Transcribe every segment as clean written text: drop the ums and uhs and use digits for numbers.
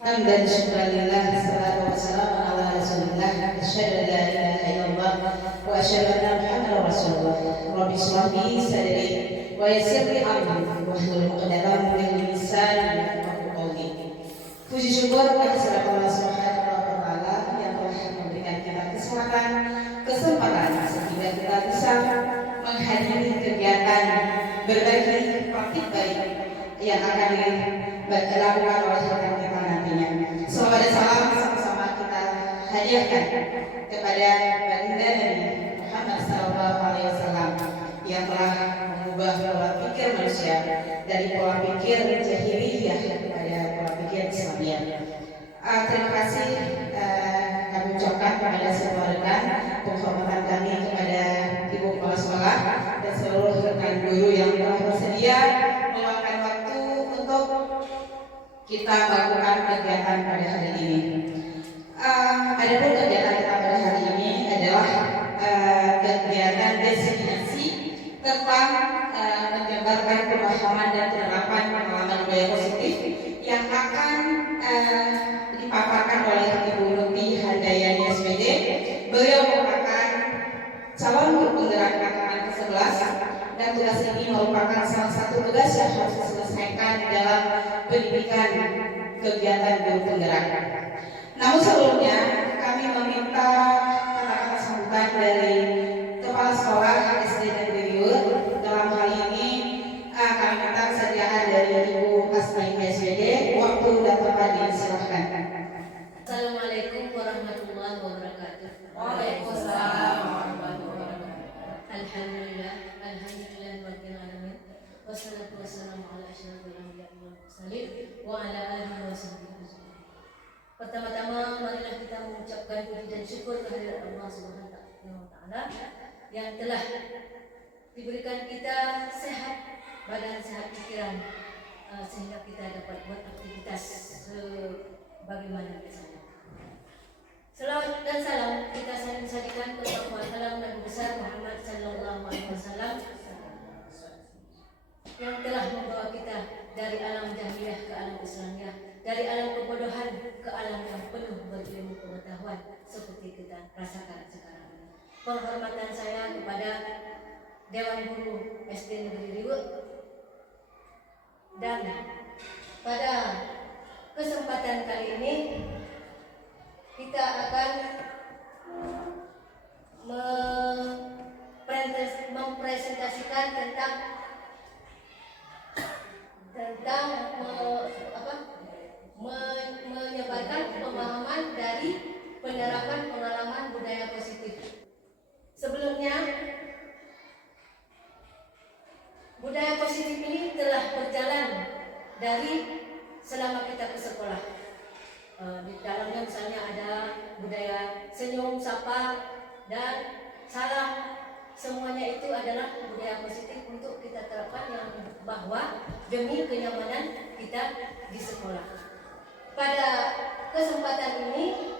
Hamdan syukran lillah, salatu wassalamu ala rasulillah, asyhadu an la ilaha illallah wa asyhadu anna muhammadar rasulullah. Rabbi shrah li sadri wa yassir li amri wahlul 'uqdatam min lisani yafqahu qawli. Puji syukur atas Allah Subhanahu wa taala yang telah memberikan kita kesempatan sehingga kita bisa menghadiri kegiatan berbagi praktik baik yang akan dilakukan oleh rekan kita nantinya. Salawat dan salam sama-sama kita hadiahkan kepada baginda Nabi Muhammad SAW yang telah mengubah pola pikir manusia dari pola pikir jahiliyah kepada pola pikir Islamiyah. Terima kasih kami ucapkan kepada semua rekan, penghormatan kami kepada Ibu Kepala Sekolah dan seluruh rekan guru yang telah bersedia meluangkan waktu untuk kita melakukan kegiatan pada hari ini. Adapun kegiatan kita pada hari ini adalah kegiatan destinasi tentang menjabarkan pemahaman dan penerapan pengalaman budaya positif yang akan dipaparkan oleh Ibu Nuti Handayani SPD. Beliau merupakan calon guru penggerak angkatan ke-11 dan tugas ini merupakan salah satu tugas yang harus diselesaikan dalam pendidikan kegiatan guru penggerak. Namun sebelumnya kami meminta kata-kata sambutan dari Kepala Sekolah SD Negeri Riwut. Dalam hal ini kami minta kesediaan dari Ibu Asnaini SPD. Waktu dan tempat disilahkan. Assalamualaikum warahmatullahi wabarakatuh. Waalaikumsalam warahmatullahi wabarakatuh. Alhamdulillah rabbil alamin. Wassalatu wassalamu ala asyrofil anbiya'i wal mursalin wa ala alihi wasahbihi ajmain. Pertama-tama marilah kita mengucapkan puji dan syukur kehadirat Allah Subhanahu wa taala yang telah diberikan kita sehat badan, sehat pikiran, sehingga kita dapat buat aktivitas sebagaimana biasanya. Selawat dan salam kita sajikan kepada Nabi besar Muhammad sallallahu alaihi wasallam yang telah membawa kita dari alam jahiliyah ke alam Islamiyah, dari alam kebodohan ke alam yang penuh berilmu pengetahuan seperti kita rasakan sekarang ini. Penghormatan saya kepada Dewan Guru SD Negeri Riwut, dan pada kesempatan kali ini kita akan mempresentasikan tentang menyebarkan pemahaman dari penerapan pengalaman budaya positif. Sebelumnya, budaya positif ini telah berjalan dari selama kita ke sekolah. Di dalamnya misalnya ada budaya senyum, sapa, dan salam. Semuanya itu adalah budaya positif untuk kita terapkan, yang bahwa demi kenyamanan kita di sekolah. Pada kesempatan ini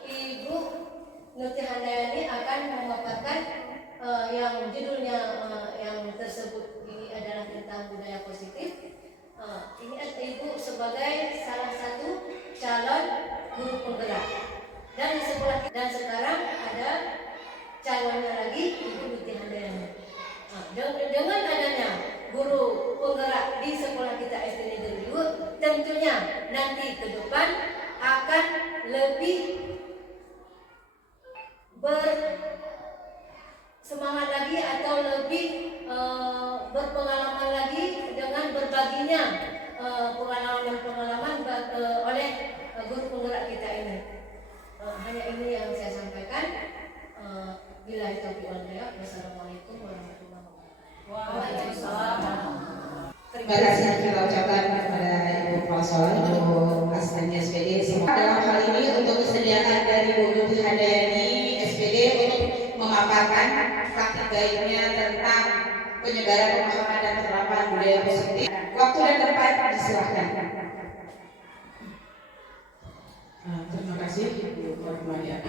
Ibu Nuti Handayani akan memaparkan yang judulnya yang tersebut ini adalah tentang budaya positif. Ini Ibu sebagai salah satu calon guru penggerak dan di sekolah, dan sekarang ada calonnya lagi Ibu Nuti Handayani. Dengan adanya guru penggerak di sekolah kita SD Negeri Riwut, tentunya nanti ke depan akan lebih bersemangat lagi atau lebih berpengalaman lagi dengan berbaginya pengalaman oleh guru penggerak kita ini. Hanya ini yang saya sampaikan. Billahi taufiq wal hidayah. Wassalamualaikum warahmatullahi wabarakatuh. Waalaikumsalam. Terima kasih kita ucapkan kepada Ibu Kepala Sekolah, Ibu Asnaini SPD. Dalam hal ini untuk kesediaan dari Ibu Nuti Handayani SPD untuk memaparkan praktik baiknya tentang penyebaran pemahaman dan penerapan budaya positif. Waktu dan tempat disilahkan. Terima kasih Ibu Kormalia.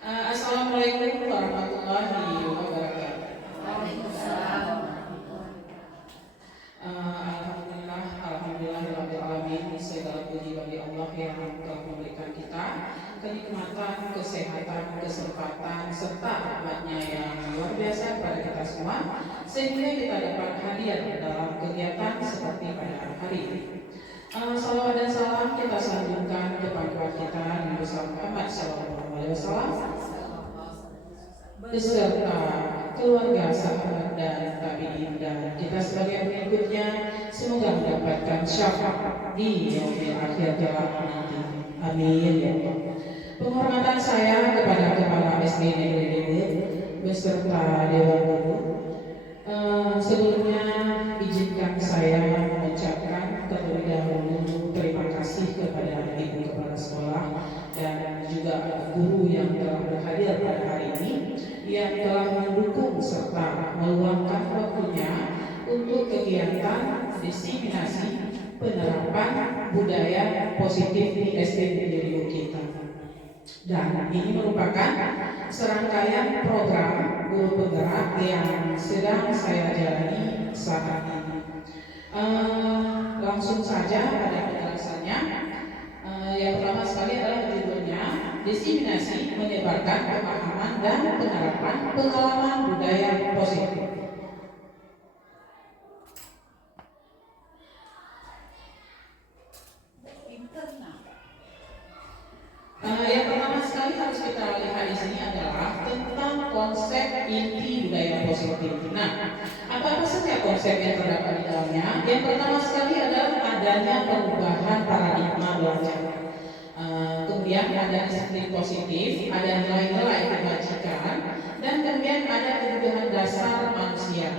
Assalamualaikum warahmatullahi wabarakatuh. Waalaikumsalam. Alhamdulillah, alhamdulillah rabbil alamin. kenikmatan, kesehatan, kesempatan, serta rahmatnya yang luar biasa pada kita semua, sehingga kita dapat hadir dalam kegiatan seperti pada hari ini. Salawat dan salam kita sanjungkan kepada kita Nabi Muhammad SAW beserta keluarga, sahabat dan tabi'in dan kita sebagai pengikutnya, semoga mendapatkan syafaat di yaumil akhir kelak nanti. Amin ya Allah. Penghormatan saya kepada Kepala SD Negeri Debut beserta Dewan Guru. Sebelumnya izinkan saya mengucapkan terlebih dahulu terima kasih kepada Ibu Kepala Sekolah dan juga guru yang telah berhadir pada hari ini, yang telah mendukung serta meluangkan waktunya untuk kegiatan diseminasi penerapan budaya positif di SD Negeri kita. Dan ini merupakan serangkaian program guru penggerak yang sedang saya jalani saat ini. Langsung saja pada penjelasannya. Yang pertama sekali adalah judulnya diseminasi menyebarkan pemahaman dan penerapan pengalaman budaya positif. Yang pertama sekali harus kita lihat di sini adalah tentang konsep inti budaya positif. Nah, apa saja konsep yang terdapat di dalamnya? Yang pertama sekali adalah adanya perubahan paradigma belajar. Kemudian ada disiplin positif, ada nilai-nilai kebajikan, dan kemudian ada kebutuhan dasar manusia.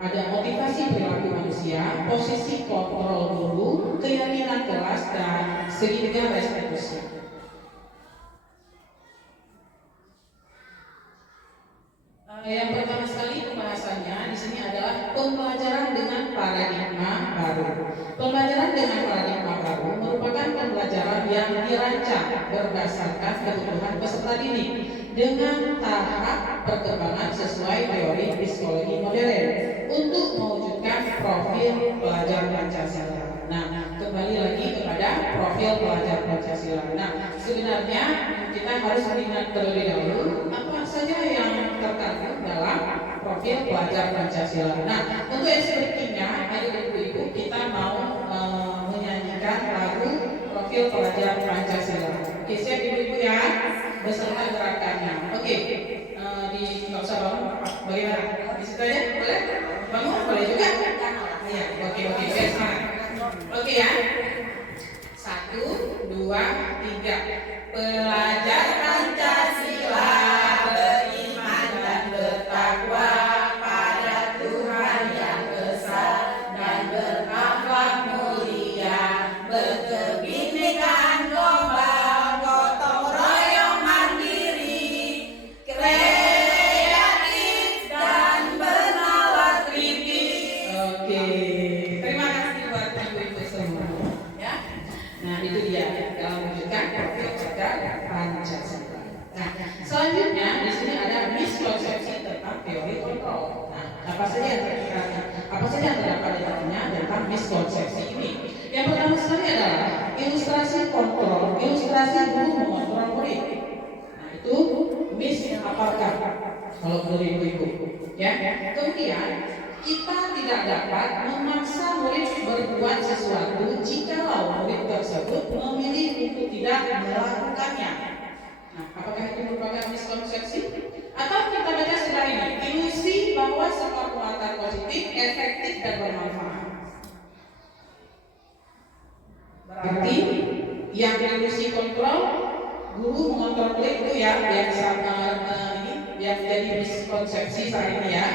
Ada motivasi perilaku manusia, posisi kontrol guru, keyakinan kelas, dan segitiga restitusi. Yang pertama sekali pembahasannya di sini adalah pembelajaran dengan paradigma baru. Pembelajaran dengan paradigma baru merupakan pembelajaran yang dirancang berdasarkan kebutuhan peserta didik dengan tahap perkembangan sesuai teori psikologi modern untuk mewujudkan profil pelajar Pancasila. Nah, kembali lagi kepada profil pelajar Pancasila. Nah, sebenarnya kita harus mengingat terlebih dahulu apa saja yang terkandung dalam profil pelajar Pancasila. Nah, untuk ekspresinya, ayo ibu-ibu kita mau menyanyikan lagu profil pelajar Pancasila. Oke, siap ibu-ibu ya, beserta gerakannya. Oke, nggak usah bangun, bagaimana? Di situ aja, boleh? Bangun, boleh juga? Iya, oke, saya semangat. Oke ya, 1, 2, 3. Pelajar Pancasila beriman dan bertakwa pada Tuhan yang esa dan berakhlak mulia, berkebinekaan global, gotong royong mandiri, kreatif dan bernalar kritis. Oke, terima kasih buat ibu-ibu semua ya. Nah, itu dia dalam mewujudkan profil pelajar Pancasila. Nah, selanjutnya di sini ada miskonsepsi tentang teori kontrol. Nah, apa saja yang terdapat di dalamnya tentang miskonsepsi ini? Yang pertama sekali adalah ilustrasi kontrol, ilustrasi guru mengontrol murid. Nah, itu apakah kalau menurut ibu-ibu ya. Kemudian kita tidak dapat memaksa murid berbuat sesuatu jikalau murid tersebut memilih untuk tidak melakukannya. Nah, apakah itu merupakan miskonsepsi? Atau kita baca sebagai ini, ilusi bahwa semua penguatan positif, efektif dan bermanfaat. Berarti yang ilusi kontrol, guru mengontrol murid itu ya yang yang jadi miskonsepsi saat ini ya.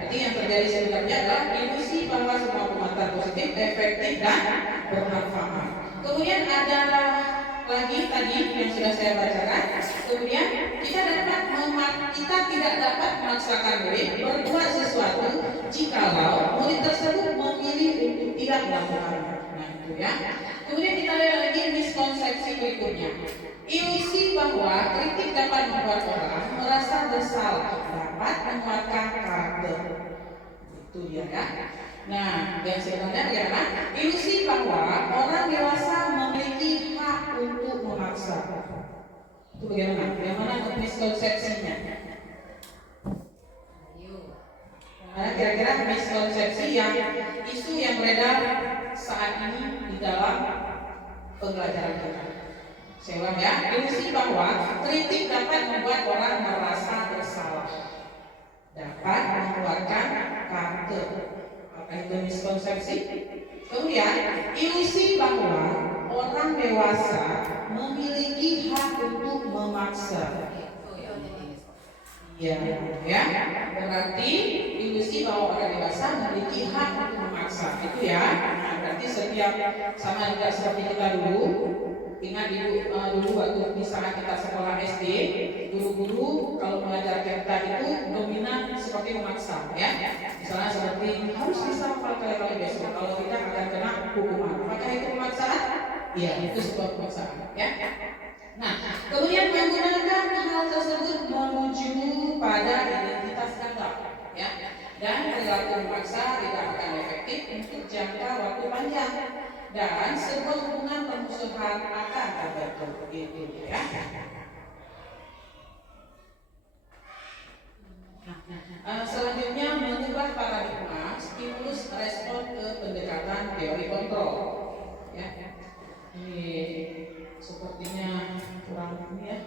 Jadi yang terjadi sebenarnya adalah ilusi bahwa semua penguatan positif, efektif dan bermanfaat. Kemudian ada lagi tadi yang sudah saya bacakan. Kemudian kita tidak dapat memaksakan murid berbuat sesuatu jikalau murid tersebut memilih untuk tidak melakukannya. Nah itu ya. Kemudian kita lihat lagi miskonsepsi berikutnya. Ilusi bahwa kritik dapat membuat orang merasa bersalah, dapat menguatkan karakter. Itu dia ya. Nah, yang sebenarnya adalah ilusi bahwa orang dewasa memiliki hak untuk memaksa. Itu bagaimana? Yang mana miskonsepsinya? Nah, kira-kira miskonsepsi yang isu yang beredar saat ini di dalam pembelajaran kita. Saya ulang ya, ilusi bahwa kritik dapat membuat orang merasa bersalah, dapat mengeluarkan karakter. Apa itu miskonsepsi? Kemudian, ilusi bahwa orang dewasa memiliki hak untuk memaksa. Ya, berarti ilusi bahwa orang dewasa memiliki hak untuk memaksa, itu ya. Nah, berarti setiap sama juga seperti kita dulu. Ingat dulu waktu di saat kita sekolah SD, guru-guru kalau mengajar kita itu dominan seperti memaksa, ya. Misalnya seperti harus bisa hafal kali-kali besok, kalau tidak akan kena hukuman. Apakah itu pemaksaan? Iya, itu sebuah pemaksaan, ya. Nah, kemudian menggunakan hal tersebut menuju pada identitas ganda, ya. Dan perilaku memaksa tidak akan efektif untuk jangka waktu panjang dan sebuah hubungan permusuhan akan terbentuk, gitu ya. Selanjutnya mengubah paradigma stimulus respon ke pendekatan teori kontrol, ya. Ini sepertinya kurang ini ya.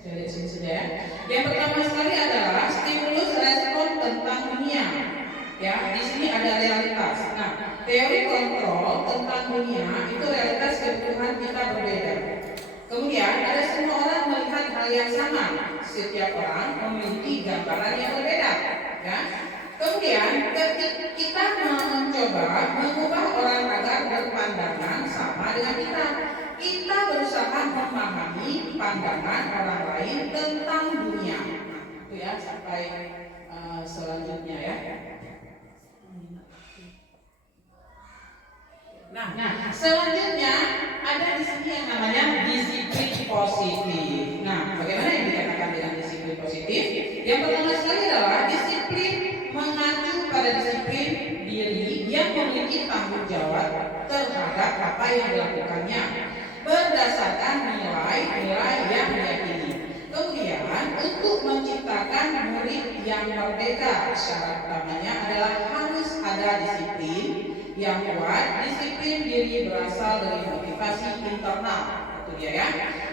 Saya lihat sini saja ya. Yang pertama sekali adalah stimulus respon tentang dunia. Ya, di sini ada realitas. Nah, teori kontrol tentang dunia itu realitas kebutuhan kita berbeda. Kemudian ada semua orang melihat hal yang sama. Setiap orang memiliki gambaran yang berbeda. Ya. Kemudian kita mencoba mengubah orang agar berpandangan sama dengan kita. Kita berusaha memahami pandangan orang lain tentang dunia. Itu ya sampai selanjutnya ya. Nah, selanjutnya ada di sini yang namanya disiplin positif. Nah, bagaimana yang dikatakan dengan disiplin positif? Yang pertama sekali adalah disiplin mengacu pada disiplin diri yang memiliki tanggung jawab terhadap apa yang dilakukannya berdasarkan nilai-nilai yang diyakini. Kemudian untuk menciptakan murid yang merdeka, syarat utamanya adalah harus ada disiplin yang kuat. Disiplin diri berasal dari motivasi internal, itu dia ya.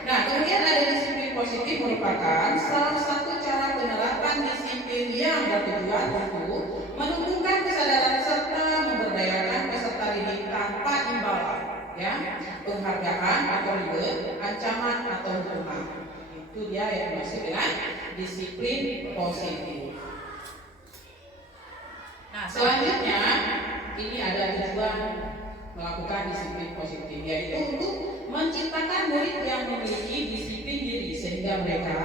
Nah, kemudian ada disiplin positif merupakan salah satu cara penerapan disiplin yang bertujuan untuk menumbuhkan kesadaran serta memberdayakan peserta didik tanpa imbalan, ya, penghargaan atau reward, ancaman atau hukuman. Itu dia yang dimaksud dengan disiplin positif. Nah, selanjutnya ini ada tujuan melakukan disiplin positif, yaitu untuk menciptakan murid yang memiliki disiplin diri sehingga mereka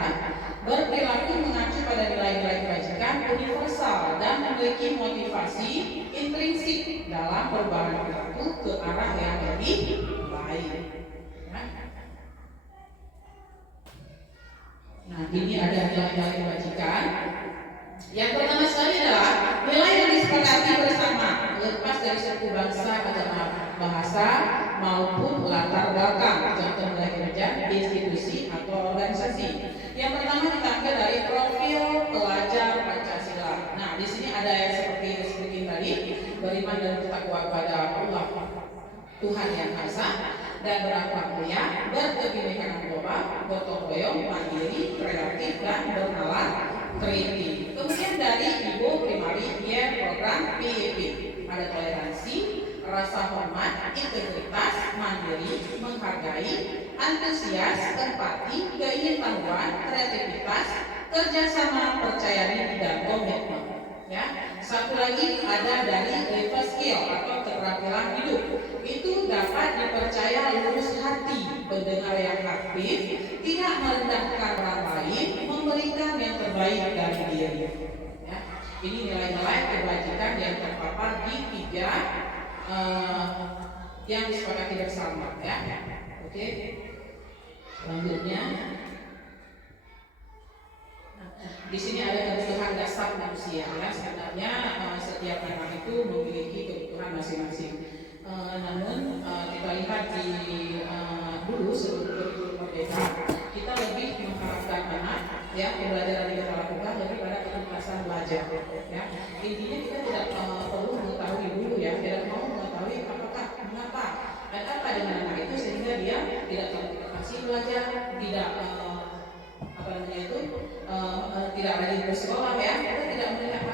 berperilaku mengacu pada nilai-nilai kebajikan universal dan memiliki motivasi intrinsik dalam perubahan perilaku ke arah yang lebih baik. Nah, ini ada nilai-nilai kebajikan. Yang pertama sekali adalah nilai yang disepakati bersama, lepas dari suku, bangsa, agama, bahasa maupun latar belakang, contoh nilai kerja, institusi atau organisasi. Yang pertama kita ambil dari profil pelajar Pancasila. Nah, di sini ada yang seperti disebutkan tadi, beriman dan bertakwa kepada Allah Tuhan yang Maha Esa dan berakhlak mulia, berkebinekaan global, gotong royong, mandiri, kreatif dan bernalar kritis. Kemudian dari Ibu Primary Year Program PYP ada toleransi, rasa hormat, integritas, mandiri, menghargai, antusias, empati, keingin-tahuan, kreativitas, kerjasama, percaya diri dan komitmen. Ya, satu lagi ada dari life skill atau keterampilan hidup. Itu dapat dipercaya lurus hati, pendengar yang aktif, tidak merendahkan orang lain, memberikan yang terbaik dari diri. Ya, ini nilai-nilai kebajikan yang terpapar di tiga yang disepakati bersama. Ya, oke. Selanjutnya. Di sini ada kebutuhan dasar manusia. Ya, sebenarnya setiap anak itu memiliki kebutuhan masing-masing. Namun kita lihat di dulu sebelum kurikulum merdeka, kita lebih mengharapkan anak ya pembelajaran yang kita lakukan lebih pada keikhlasan belajar ya. Intinya kita tidak perlu mengetahui dulu ya, tidak mau mengetahui apakah mengapa dan apa dengan anak itu sehingga dia tidak termotivasi belajar, tidak tidak rajin bersekolah ya. Kita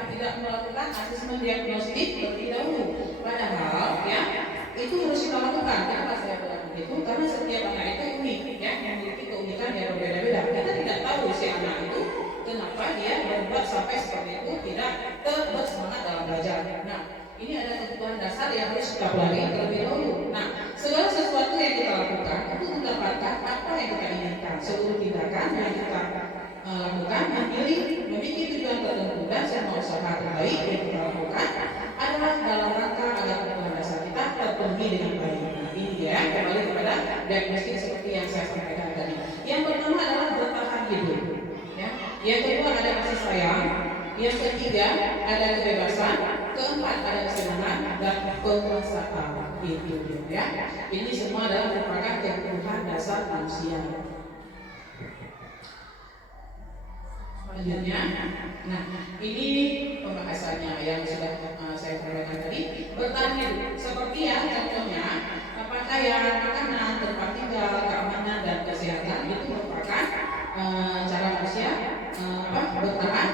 tidak melakukan asesmen diagnostik terlebih dahulu. Padahal ya itu harus kita lakukan. Kenapa saya bilang begitu? Karena setiap anak itu unik ya, memiliki keunikan yang berbeda-beda. Kita tidak tahu si anak itu kenapa dia berbuat sampai seperti itu, tidak bersemangat dalam belajar. Nah, ini ada kebutuhan dasar yang harus kita pelajari terlebih dahulu. Nah, segala sesuatu yang kita lakukan untuk mendapatkan apa yang kita inginkan, seluruh tindakan yang kita lakukan memiliki tujuan tertentu dan semua usaha terbaik yang kita lakukan adalah dalam rangka agar kebutuhan dasar kita terpenuhi dengan baik. Nah, ini dia kembali kepada diagnostik seperti yang saya sampaikan tadi. Yang pertama adalah bertahan hidup. Ya. Yang kedua ada kasih sayang. Yang ketiga ada kebebasan. Keempat ada kesenangan dan penguasaan. Itu ya. Ini semua adalah merupakan kebutuhan dasar manusia. Selanjutnya, nah ini pembahasannya yang sudah saya sampaikan tadi. Bertahan hidup seperti ya contohnya pakaian, makanan, tempat tinggal, keamanan dan kesehatan itu merupakan cara manusia bertahan.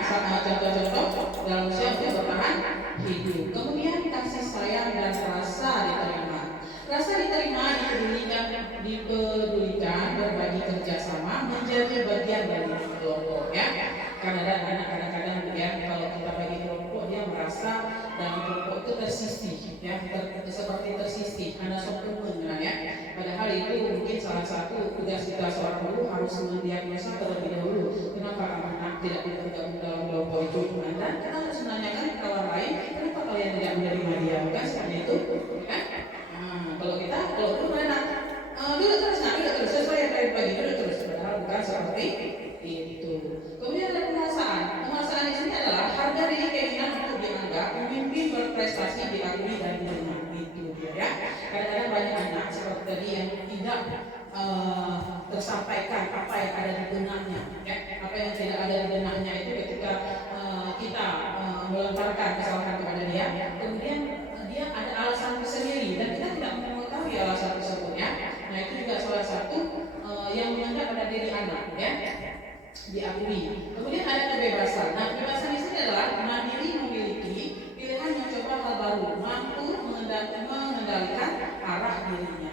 Contoh-contoh dalam usia untuk bertahan hidup. Kemudian kasih sayang dan rasa diterima. Rasa diterima dipedulikan berbagi kerjasama menjadi bagian dari kelompok ya. Karena ada anak kadang-kadang ya kalau kita bagi kelompok dia merasa dalam kelompok itu tersisih ya, seperti tersisih karena sempurna ya. Padahal itu mungkin salah satu tugas kita seorang guru harus mendiagnosa terlebih dahulu kenapa anak tidak bergabung dalam kelompok itu. Dan kita harus menanyakan ke kawan lain kenapa kalian tidak menerima dia, kan seperti itu kan? Kalau guru mana duduk terus sesuai yang tadi bagi duduk terus, padahal bukan seperti itu. Kemudian ada penguasaan di sini adalah harga diri keinginan untuk dianggap memimpin, berprestasi, diakui dan diterima. Itu dia ya. Kadang-kadang banyak anak seperti tadi yang tidak tersampaikan apa yang ada di benaknya ya. Apa yang tidak ada di benaknya itu ketika kita melontarkan kesalahan kepada dia, kemudian dia ada alasan tersendiri dan kita tidak mengetahui alasan tersebut ya. Nah itu juga salah satu yang menganggap pada diri anak ya, diakui. Kemudian ada kebebasan. Nah kebebasan di sini adalah mandiri, memiliki pilihan mencoba hal baru, mampu mengendalikan arah dirinya.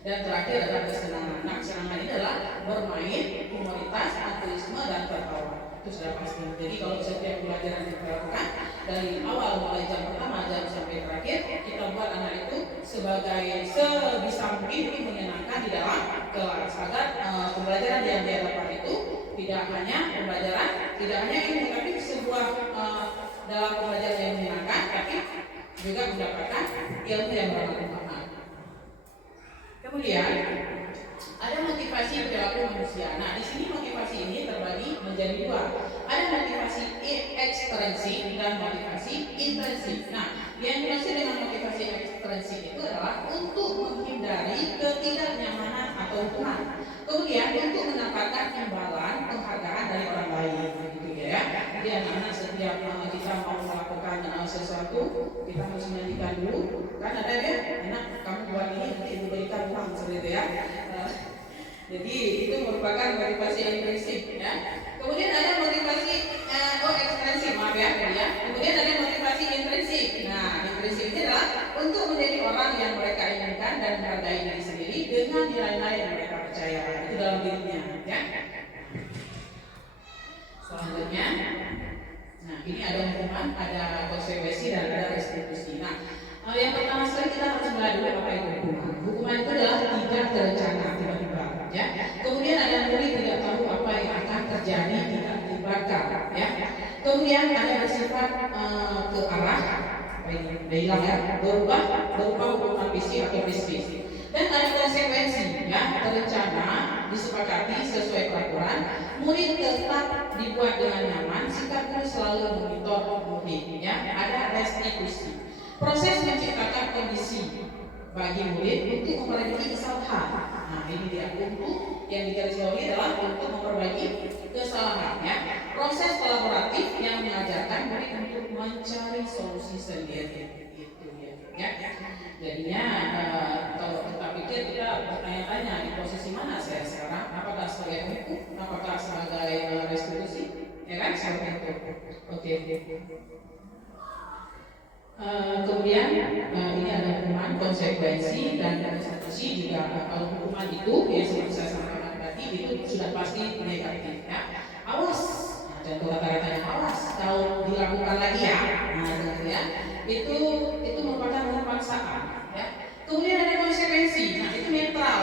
Dan terakhir adalah kesenangan. Nah kesenangan ini adalah bermain, humoritas, aktivisme dan tertawa. Itu sudah pasti. Jadi kalau setiap pelajaran yang kita lakukan dari awal mulai jam pertama jam sampai terakhir kita buat anak itu sebagai sebisa mungkin ini menyenangkan di dalam kelas agar pembelajaran yang dia dapat itu tidak hanya ilmu tapi sebuah dalam pembelajaran yang menyenangkan tapi juga mendapatkan ilmu yang bermanfaat. Kemudian ada motivasi perilaku manusia. Nah, di sini motivasi ini terbagi menjadi dua. Ada motivasi ekstrinsik dan motivasi intrinsik. Nah, yang dimaksud dengan motivasi ekstrinsik itu adalah untuk menghindari ketidaknyamanan atau hubungan. Kemudian untuk mendapatkan imbalan penghargaan dari orang lain, gitu ya. Jadi anak-anak setiap kita mau melakukan sesuatu, kita harus menantikan dulu. Kan ada ya, enak kamu buat ini nanti diberikan uang seperti itu ya. Jadi itu merupakan motivasi intrinsik ya. Kemudian ada motivasi ekstrinsik, maaf ya. Kemudian ada motivasi intrinsik. Nah, intrinsik ini adalah untuk menjadi orang yang mereka inginkan dan menghargai diri sendiri dengan nilai-nilai yang mereka percaya itu dalam dirinya ya. Selanjutnya, nah ini ada hukuman, ada konsekuensi dan ada restitusi. Nah, yang pertama sekali kita harus melihat dulu apa itu hukuman. Hukuman itu adalah tidak terencana tiba-tiba ya. Kemudian ada murid tidak tahu apa yang akan terjadi, tidak dibakar ya. Kemudian ada bersifat ke arah hilang ya, berupa hukuman fisik atau fisik. Dan ada konsekuensi ya, terencana, disepakati sesuai peraturan. Murid tetap dibuat dengan nyaman, sikap guru selalu memonitor murid ya. Ada restitusi. Proses menciptakan kondisi bagi murid untuk memperbaiki kesalahan. Nah, ini dia untuk yang digarisbawahi adalah untuk memperbaiki kesalahannya. Proses kolaboratif yang mengajarkan murid untuk mencari solusi sendiri. Itu ya. Jadinya kalau kita pikir kita bertanya-tanya di posisi mana saya sekarang, apakah sebagai hukum, apakah sebagai restitusi, ya kan seperti itu. Oke. Kemudian ini ada hukuman, konsekuensi dan restitusi juga. Kalau hukuman itu ya seperti saya sampaikan tadi itu sudah pasti negatif ya. Awas, contoh kata-katanya awas kalau dilakukan lagi ya. Nah, gitu ya. Itu merupakan pemaksaan ya. Kemudian ada konsekuensi. Nah, itu netral.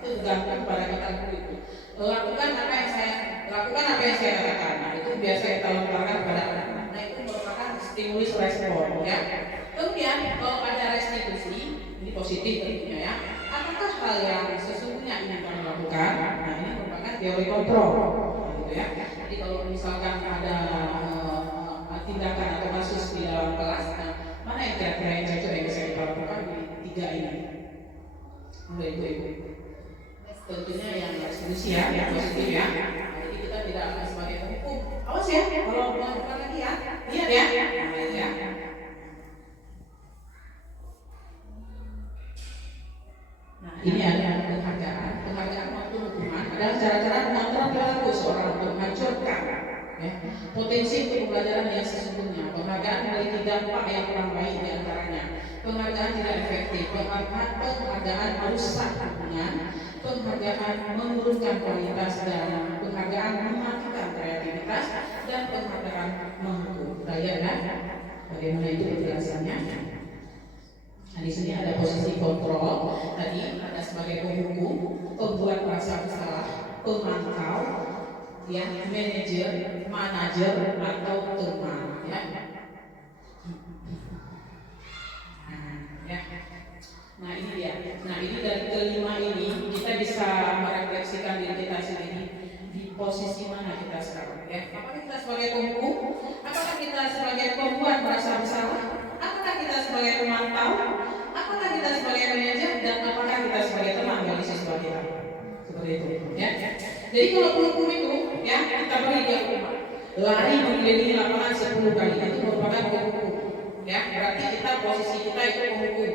Itu tergantung pada kita itu. Lakukan apa yang saya katakan. Nah, itu biasa kita lontarkan pada anak. Nah, itu merupakan stimulus respon ya. Kemudian kalau ada restitusi, ini positif tentunya ya. Apakah hal yang sesungguhnya ingin kami lakukan? Nah, ini merupakan teori kontrol, gitu ya. Jadi kalau misalkan ada tindakan atau kasus di dalam kelas, nah, mana yang kira-kira yang cocok yang bisa kita lakukan di tiga ini? Mulai ibu. Tentunya yang restitusi ya, yang positif ya. Jadi kita tidak akan sebagai hukum. Awas ya, kalau melakukan lagi ya, lihat ya. Nah, ini ada penghargaan maupun hukuman. Adalah cara-cara mengontrol perilaku seorang untuk menghancurkan ya, potensi untuk pembelajaran yang sesungguhnya. Penghargaan memiliki dampak yang kurang baik di antaranya. Penghargaan tidak efektif, penghargaan merusak hubungan, penghargaan menurunkan kualitas, dan penghargaan mematikan kreativitas, dan penghargaan menghukum. Lihat kan? Bagaimana itu penjelasannya? Nah, di sini ada posisi kontrol. Tadi ada sebagai penghukum, pembuat merasa bersalah, pemantau, ya, manajer atau teman, ya. Nah ini dia. Nah ini dari kelima ini kita bisa merefleksikan diri kita sendiri di posisi mana kita sekarang. Ya, apakah kita sebagai penghukum? Apakah kita sebagai pembuat merasa bersalah? Apakah kita sebagai pemantau? Apakah kita sebagai manajer? Dan apakah kita sebagai teman bagi siswa kita? Seperti itu. Ya. Jadi kalau penghukum itu, ya kita beri dia hukuman. Lari mengelilingi lapangan 10 kali itu merupakan penghukum. Ya, berarti kita posisi kita itu penghukum.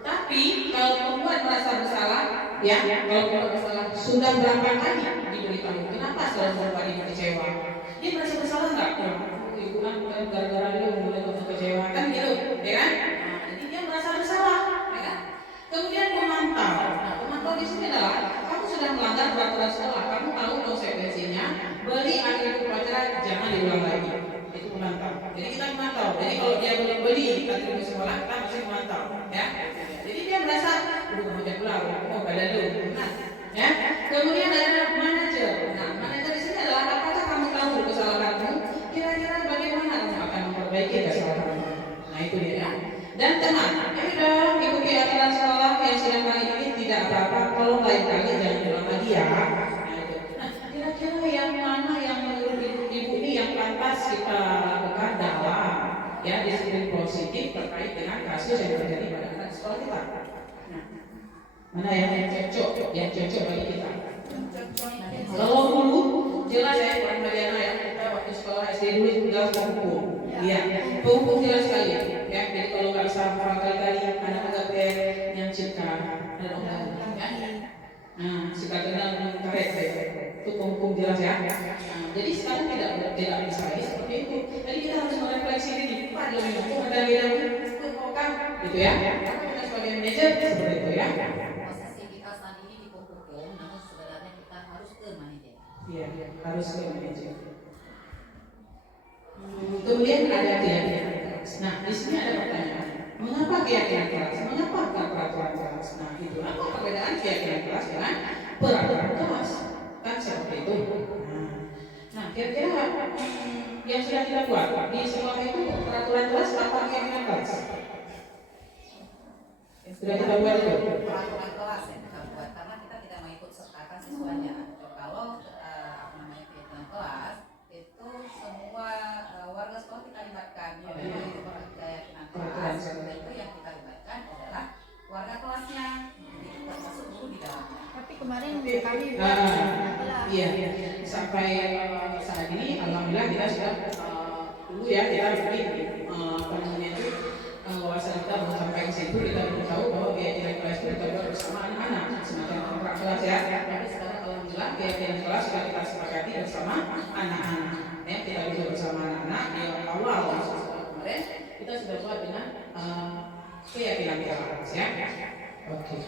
Tapi kalau pembuat merasa bersalah, ya, kalau pembuat bersalah sudah berapa kali diberitahu, kenapa selalu berapa kali kecewa? Dia merasa bersalah nggak? Ibu kan gara-gara dia mulai kecewa kan gitu, ya kan? Nah, jadi dia merasa bersalah, ya kan? Kemudian pemantau. Nah, pemantau di sini adalah kamu sudah melanggar peraturan sekolah, kamu tahu konsekuensinya, beli atribut pelajaran jangan diulang lagi. Itu pemantau. Jadi kita memantau. Jadi kalau dia belum beli atribut sekolah, kita masih memantau, ya. Jadi dia merasa, udah mau pulang, mau pada dulu, ya. Kemudian ada manajer. Nah, manajer di sini adalah apakah kamu tahu kesalahanmu? Kira-kira bagaimana kamu akan memperbaiki kesalahanmu? Nah itu dia. Dan teman, ini dong ikuti aturan sekolah yang sidang kali ini tidak apa-apa. Kalau lain kali jangan ulang lagi ya. Nah itu. Nah kira-kira yang mana yang menurut ibu ini yang pantas kita lakukan dalam ya disiplin positif terkait dengan kasus yang terjadi pada anak sekolah kita? Nah, mana yang cocok bagi kita? Kalau dulu jelas ya, Pak Mariana ya, kita waktu sekolah SD dulu tinggal penghukum. Iya, penghukum jelas sekali. Ya, jadi kalau nggak bisa kali-kali anak agak nyancipkan dan orang ya. Nah, sikap kenal karet itu penghukum jelas ya. Nah, jadi sekarang tidak bisa lagi seperti itu. Jadi kita harus merefleksi diri. Pak, lebih mampu ada beda kan, gitu ya. Kita sebagai manajer seperti itu ya. Posisi kita saat ini di penghukum, namun sebenarnya kita harus ke manajer. Iya, harus ke manajer. Kemudian ada keyakinan kelas. Nah, di sini ada pertanyaan. Mengapa keyakinan kelas? Mengapa peraturan kelas? Nah, itu apa perbedaan keyakinan kelas dengan peraturan kelas? Kan seperti itu. Nah, kira-kira yang sudah kita buat di sekolah itu peraturan kelas apa keyakinan kelas? Yang sudah kita buat itu Peraturan kelas yang kita buat karena kita tidak mengikut sertakan siswanya. Kalau namanya keyakinan kelas itu semua warga sekolah kita libatkan. Memang itu keyakinan kelas. Itu yang kita libatkan adalah warga kelasnya. Termasuk kemarin kami buat kelas. Iya, sampai saat ini alhamdulillah kita sudah dulu ya kita beri apa namanya itu wawasan kita belum sampai ke situ, kita belum tahu bahwa keyakinan kelas itu kita buat bersama anak-anak semacam kontrak kelas ya. Tapi sekarang alhamdulillah keyakinan kelas sudah kita sepakati bersama anak-anak. Ya, kita bisa bersama anak-anak yang awal kemarin kita sudah buat dengan keyakinan kelas ya. Oke.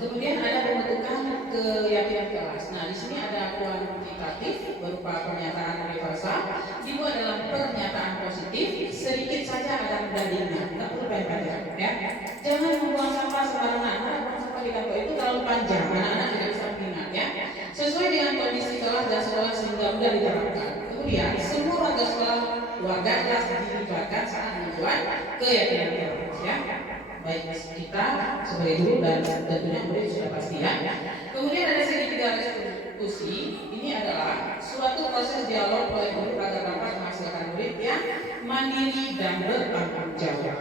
Kemudian ada pembentukan keyakinan kelas. Nah, di sini ada kuantitatif berupa pernyataan universal, dibuat dalam pernyataan positif, sedikit saja ada bandingnya. Tidak perlu panjang ya. Jangan membuang sampah sembarangan. Karena buang sampah di kantor itu terlalu panjang, anak-anak tidak bisa mengingat ya. Sesuai dengan kondisi kelas dan sekolah sehingga mudah diterapkan. Kemudian semua warga kelas dilibatkan saat membuat keyakinan kelas ya. Baik kita sebagai guru dan tentunya murid sudah pasti ya. Kemudian ada segitiga diskusi. Ini adalah suatu proses dialog oleh guru agar dapat menghasilkan murid yang mandiri dan bertanggung jawab.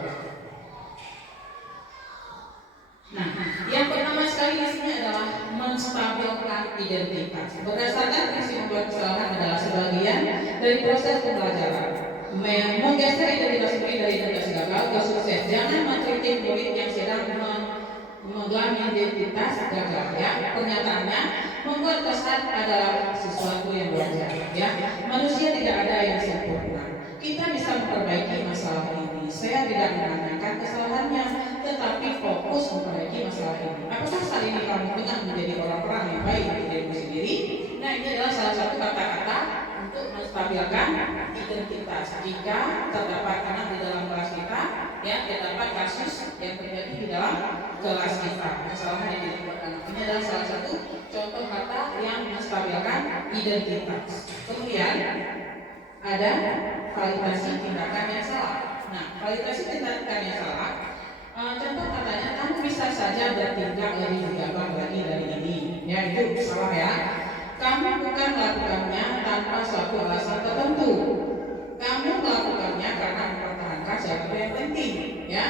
Nah, yang pertama sekali di sini adalah menstabilkan identitas. Berdasarkan prinsip membuat kesalahan adalah sebagian dari proses pembelajaran. Menggeser identitas murid dari identitas gagal ke sukses. Jangan mengkritik murid yang sedang menggelar identitas gagal ya. Pernyataannya membuat kesan adalah sesuatu yang wajar ya. Manusia tidak ada yang sempurna. Kita bisa memperbaiki masalah ini. Saya tidak menanyakan kesalahannya, tetapi fokus memperbaiki masalah ini. Apakah saat ini kamu tengah menjadi orang-orang yang baik di dirimu sendiri? Nah, ini adalah salah satu kata-kata untuk menstabilkan identitas. Jika terdapat anak di dalam kelas kita, ya terdapat kasus yang terjadi di dalam kelas kita, kesalahan yang dilakukan anak. Ini adalah salah satu contoh kata yang menstabilkan identitas. Kemudian ada validasi tindakan yang salah. Nah, validasi tindakan yang salah, contoh katanya kamu bisa saja bertindak lebih gegabah lagi dari ini. Ya, itu salah ya. Kamu bukan melakukannya tanpa suatu alasan tertentu. Kamu melakukannya karena mempertahankan sesuatu yang penting. Ya,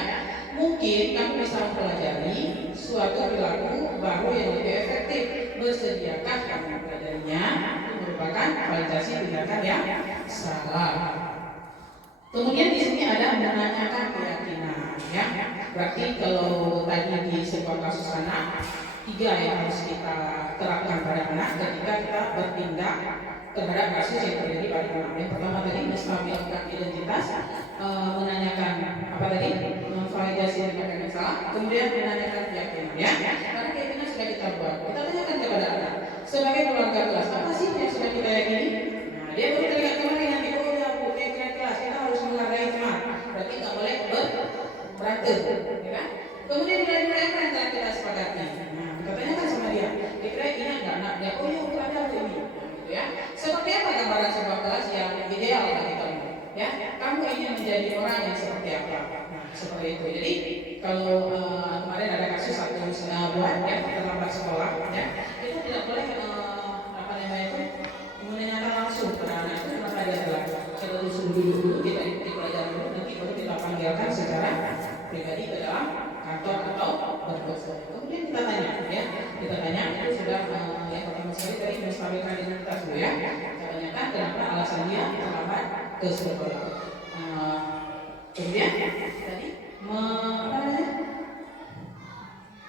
mungkin kamu bisa mempelajari suatu perilaku baru yang lebih efektif. Bersediakah kamu mempelajarinya? Itu merupakan validasi tindakan yang salah. Kemudian di sini ada menanyakan keyakinan. Ya, berarti kalau tadi di sebuah kasus anak, 3 yang harus kita terapkan pada anak ketika kita bertindak terhadap kasus yang terjadi pada anak. Yang pertama tadi menstabilkan identitas, menanyakan apa tadi, memvalidasi tindakan yang salah, kemudian menanyakan keyakinan. Ya, karena keyakinan sudah kita buat. Kita tanyakan kepada anak sebagai keluarga kelas apa sih yang sudah kita yakini? Nah, dia baru teringat kemarin nanti oh ya bu, keyakinan kelas kita harus menghargai teman. Berarti nggak boleh berantem, ya kan? Kemudian nilai-nilai apa yang telah kita sepakati? Kita tanyakan sama dia, kira-kira ingat nggak anak dia? Oh iya, ada bu ini, gitu ya. Seperti apa gambaran sebuah kelas yang ideal bagi kamu? Ya, kamu ingin menjadi orang yang seperti apa? Nah, seperti itu. Jadi kalau kemarin ada kasus satu bulan ya terlambat sekolah, ya kita tidak boleh apa namanya itu menanyakan langsung pada anak itu kenapa dia telat. Kita suruh dulu kita ikuti pelajaran dulu, nanti baru kita panggilkan secara pribadi ke dalam kantor atau berdosen. Kemudian kita tanya, ya, kita tanya itu sudah yang pertama sekali tadi menstabilkan identitas dulu ya. Kita tanyakan kenapa alasan dia terlambat ke sekolah. Kemudian tadi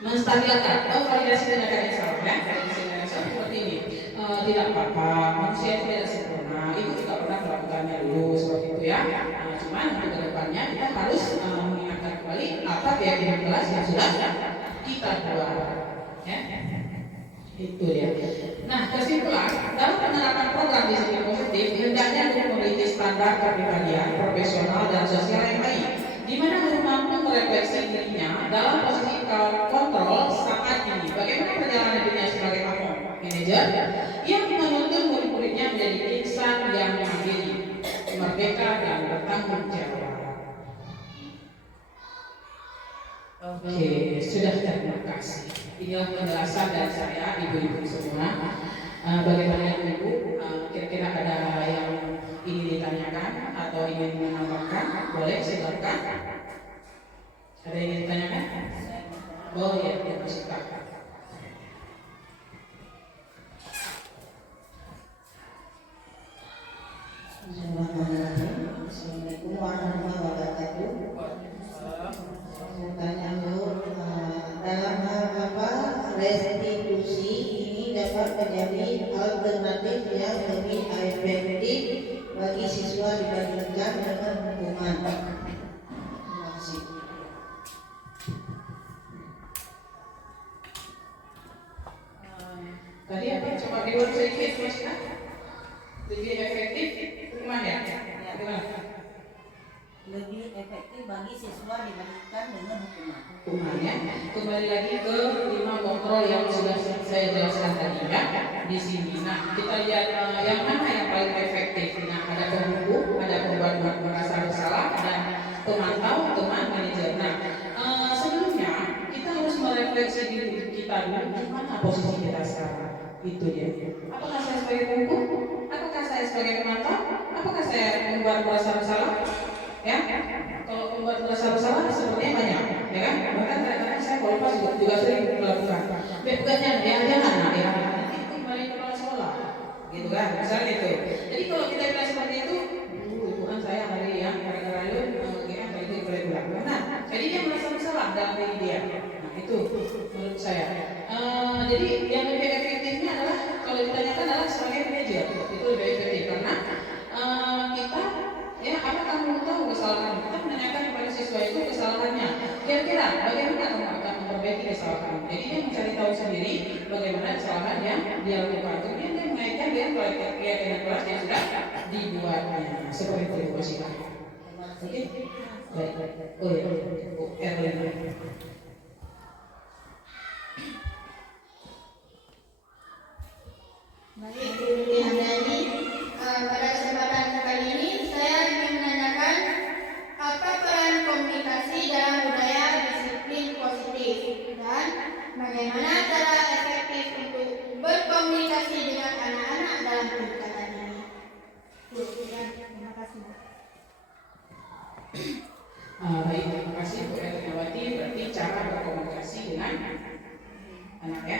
menstabilkan validasi tindakan yang salah ya. Validasi tindakan yang salah seperti ini. Tidak apa-apa, manusia itu tidak sempurna. Ibu juga pernah melakukannya dulu seperti itu ya. Cuman untuk kedepannya kita harus mengingatkan kembali apa keyakinan kelas yang sudah kita buat. Ya, itu dia. Nah, kesimpulan dalam penerapan program disiplin positif hendaknya guru memiliki standar kepribadian, profesional dan sosial yang baik, di mana guru mampu merefleksi dirinya dalam posisi kontrol saat ini. Bagaimana perjalanan dirinya sebagai manajer yang menuntun murid-muridnya menjadi insan yang mandiri, merdeka dan bertanggung jawab. Oke, sudah, terima kasih. Inilah penjelasan dari saya, ibu-ibu semua. Bagaimana ibu-ibu? Kira-kira ada yang ingin ditanyakan atau ingin menambahkan? Boleh silakan. Ada yang ingin ditanyakan? Oh ya, dia masih tak. Bismillahirrahmanirrahim. Assalamualaikum warahmatullahi wabarakatuh. Saya tanya Bu, dalam hal apa restitusi ini dapat menjadi alternatif yang lebih efektif bagi siswa dibandingkan dengan hukuman? Terima kasih. Tadi apa? Coba diulang sedikit Mas. Lebih efektif hukuman ya? Gimana? Lebih efektif bagi siswa dibandingkan dengan hukuman. Hukumannya kembali lagi ke 5 kontrol yang sudah saya jelaskan tadi ya di sini. Nah, kita lihat yang mana yang paling efektif. Nah, ada penghukum, ada pembuat merasa bersalah, dan pemantau, teman, manajer. Nah, sebelumnya kita harus merefleksi diri kita dulu di mana posisi kita sekarang. Itu dia. Apakah saya sebagai penghukum? Apakah saya sebagai pemantau? Apakah saya membuat merasa bersalah? Ya, kalau membuat merasa bersalah sebenarnya banyak, ya kan? Bahkan kadang-kadang saya kalau pas juga sering melakukan. Bukannya jangan, nanti kembali ke kepala sekolah, gitu kan? Misalnya itu. Jadi kalau kita bilang seperti itu, bukan saya hari yang gara-gara itu, kali itu boleh pulang. Nah, jadi dia merasa bersalah dalam diri dia. Nah, itu menurut saya. Jadi yang lebih efektifnya adalah kalau ditanyakan adalah sebagai manajer, itu lebih efektif karena kita ya, apa kamu tahu kesalahan? Kita menanyakan kepada siswa itu kesalahannya. Kira-kira bagaimana kamu akan memperbaiki kesalahan? Jadi dia mencari tahu sendiri bagaimana kesalahan yang dia lakukan. Kemudian dia mengaitkan dengan keyakinan kelas yang sudah dibuatnya. Seperti itu masih. Oke. Baik. Oh ya. Erlina. Baik, Bu Handani. Pada kesempatan kali ini saya ingin menanyakan apa peran komunikasi dalam budaya disiplin positif dan bagaimana cara efektif untuk berkomunikasi dengan anak-anak dalam pendekatan ini. Bu, terima kasih. Baik, terima kasih Bu Erlinawati. Berarti cara berkomunikasi dengan anak ya.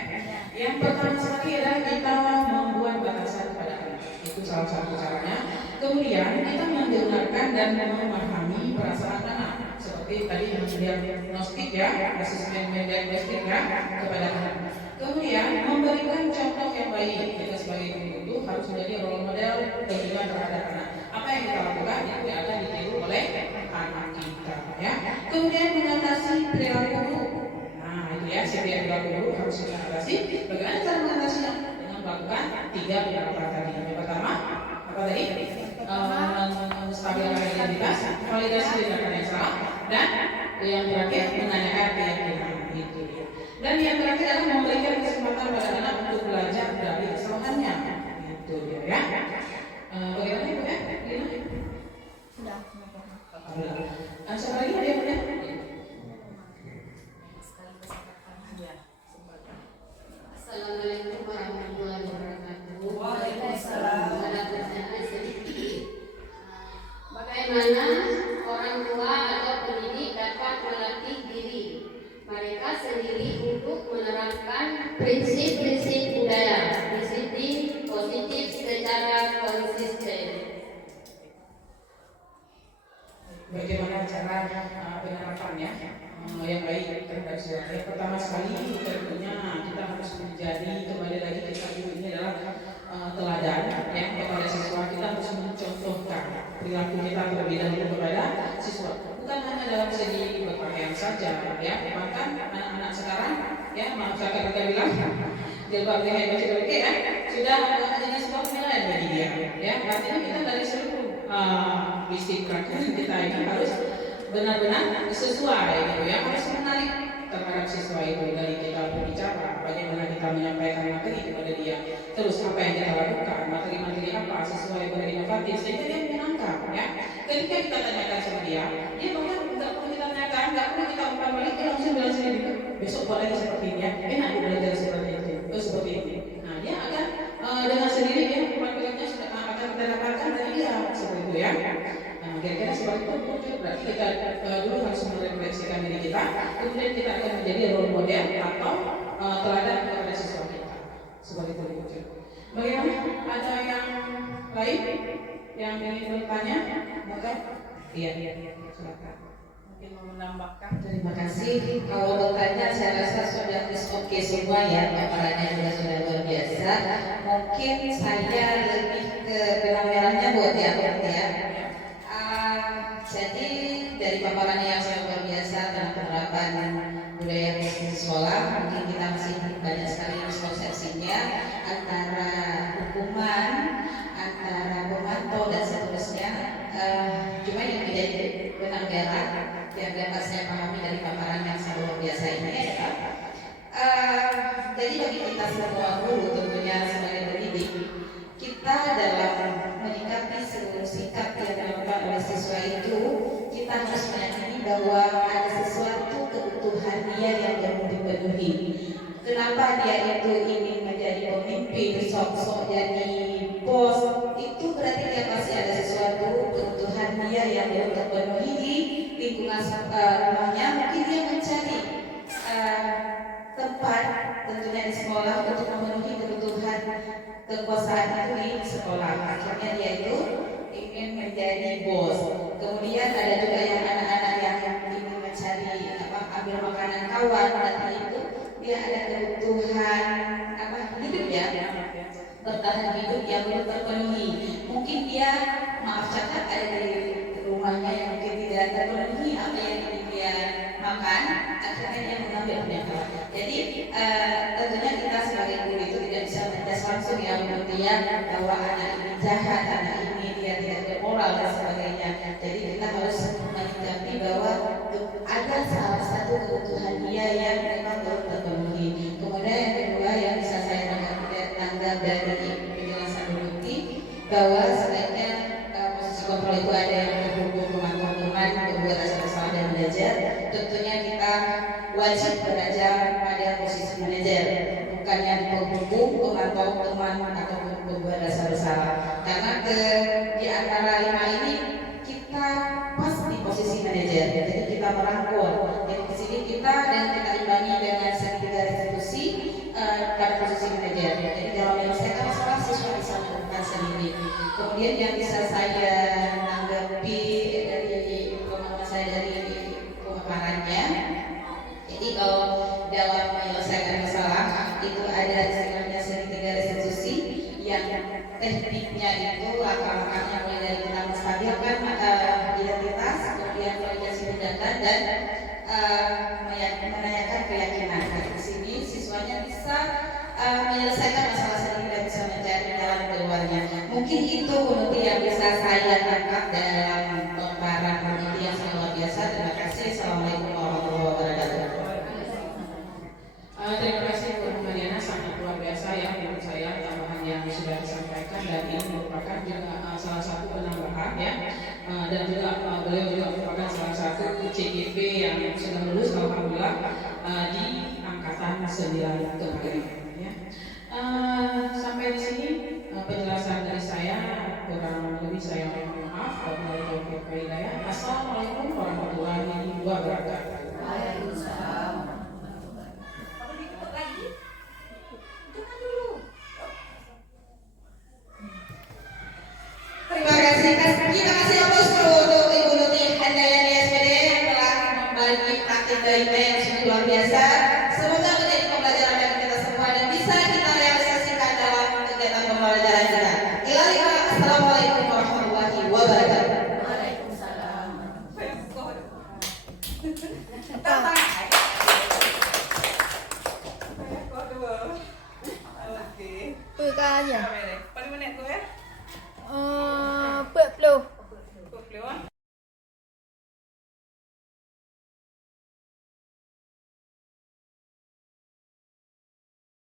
Yang pertama sekali adalah kita membuat batasan pada anak. Itu salah satu caranya. Kemudian kita mendengarkan dan memahami perasaan anak. Seperti tadi yang diagnostik ya, asesmen diagnostik ya kepada anak. Kemudian memberikan contoh yang baik. Kita sebagai guru itu harus menjadi role model kebijakan terhadap anak. Apa yang kita lakukan itu akan ditiru oleh anak kita ya. Kemudian mengatasi perilaku buruk. Nah itu ya, setiap perilaku buruk harus kita atasi. Bagaimana cara mengatasinya? Dengan melakukan 3 perilaku tadi. Yang pertama apa tadi? Menstabilkan identitas, validasi tindakan yang salah, dan yang terakhir menanyakan keyakinan itu. Dan yang terakhir adalah memberikan kesempatan pada anak untuk belajar dari kesalahannya. Itu dia ya. Bagaimana Ibu ya? Sudah. Siapa lagi ada yang punya? Assalamualaikum warahmatullahi wabarakatuh. Waalaikumsalam. Ada pertanyaan sedikit. Bagaimana orang tua atau pendidik dapat melatih diri mereka sendiri untuk menerapkan prinsip-prinsip budaya disiplin positif secara konsisten? Bagaimana cara penerapannya yang baik terhadap siswa? Yang pertama sekali tentunya kita harus menjadi, kembali lagi kita ini adalah teladan ya kepada siswa. Kita harus mencontohkan perilaku kita terlebih dahulu kepada siswa. Bukan hanya dalam segi berpakaian saja ya, bahkan anak-anak sekarang ya, maaf saya kita bilang jilbab dengan baju oke ya sudah hanya sebuah penilaian bagi dia ya. Artinya kita dari seluruh istiqlal kita ini harus benar-benar sesuai gitu ya, harus menarik terhadap siswa itu. Dari kita berbicara, bagaimana kita menyampaikan materi kepada dia, terus apa yang kita lakukan, materi-materi apa sesuai dengan inovatif sehingga dia menangkap ya. Ketika kita tanyakan sama dia bahkan nggak perlu kita tanyakan, nggak perlu kita umpan balik, dia langsung bilang sendiri besok buat lagi seperti ini ya, enak belajar seperti itu, seperti ini. Nah dia akan dengan sendiri dia umpan baliknya sudah akan kita dapatkan dari dia seperti itu ya. Kira-kira seperti itu berarti kita dulu harus merefleksikan diri kita kita, kemudian kita akan menjadi role model atau teladan kepada siswa kita sebagai berikut. Bagaimana? Ada yang lain yang ingin bertanya? Maka iya, silakan. Mungkin mau menambahkan. Terima kasih. Kalau bertanya saya rasa sudah oke semua ya, paparannya juga sudah luar biasa. Mungkin saya lebih ke benang merahnya buat ya. Jadi dari paparannya yang sangat luar biasa tentang penerapan budaya di sekolah, mungkin kita masih banyak sekali miskonsepsinya antara hukuman, antara pemantau dan seterusnya. Cuma yang menjadi benang merah yang dapat saya pahami dari paparan yang sangat luar biasa ini adalah jadi bagi kita semua guru tentunya sebagai pendidik, kita dalam menyikapi seluruh sikap yang dilakukan oleh siswa itu, kita harus meyakini bahwa ada sesuatu kebutuhan dia yang belum dipenuhi. Kenapa dia itu ingin menjadi pemimpin, sok-sok jadi bos, itu berarti dia pasti ada sesuatu kebutuhan dia yang belum terpenuhi di lingkungan rumahnya. Mungkin dia mencari tempat tentunya di sekolah untuk memenuhi kebutuhan kekuasaan itu di sekolah. Akhirnya dia itu ingin menjadi bos. Kemudian ada juga yang anak-anak yang ingin mencari ambil makanan kawan, berarti itu dia ada kebutuhan hidup ya, bertahan hidup yang belum terpenuhi. Mungkin dia maaf cakap ada di rumahnya yang mungkin tidak terpenuhi apa yang ingin dia makan, akhirnya dia mengambil punya. Jadi tentunya kita sebagai guru itu tidak bisa menjelaskan langsung ya kemudian bahwa anak ini jahat, anak ini dia tidak bermoral dan sebagainya. Jadi kita harus menyikapi bahwa ada salah satu kebutuhan dia yang memang belum terpenuhi. Kemudian yang kedua yang bisa saya tanggap dari penjelasan Ruti bahwa sebaiknya posisi kontrol itu ada yang terhubung dengan teman-teman, berbuat rasa bersalah dan belajar. Tentunya kita wajib belajar pada posisi manajer, bukan yang terhubung memantau teman ataupun berbuat rasa bersalah. Karena di antara 5 ini kita pas di posisi manajer, jadi kita merangkul. Jadi di sini kita imbangi dengan segitiga restitusi pada posisi manajer. Jadi dalam menyelesaikan masalah siswa bisa melakukan sendiri. Kemudian yang bisa saya tanggapi dari pengalaman saya dari pemaparannya, jadi kalau dalam menyelesaikan masalah itu ada istilahnya segitiga restitusi yang tekniknya itu langkah-langkahnya mulai dari kita menstabilkan identitas, kemudian validasi tindakan dan menanyakan keyakinan. Di sini siswanya bisa menyelesaikan masalah sendiri dan bisa mencari jalan keluarnya. Mungkin itu menurut yang bisa saya tangkap dalam paparan ini yang sangat luar biasa. Terima kasih. Assalamualaikum warahmatullahi wabarakatuh. Terima kasih Bu Mariana, sangat luar biasa ya menurut saya tambahan yang sudah disampaikan, dan ini merupakan juga salah satu penambahan ya, dan juga beliau juga merupakan salah satu CGP yang sudah lulus alhamdulillah di angkatan 9 kemarin ya. Sampai di sini penjelasan dari saya, kurang lebih saya mohon maaf. Wabillahi taufiq wal hidayah. Assalamualaikum warahmatullahi wabarakatuh. Waalaikumsalam. Terima kasih. Kita kasih aplaus untuk Ibu Nuti Handayani SPD yang telah membagi praktik baiknya yang sungguh luar biasa. Semoga menjadi pembelajaran bagi kita semua dan bisa kita realisasikan dalam kegiatan pembelajaran kita. Assalamualaikum warahmatullahi wabarakatuh. Waalaikumsalam. Tuh aja. Paling menit tuh ya.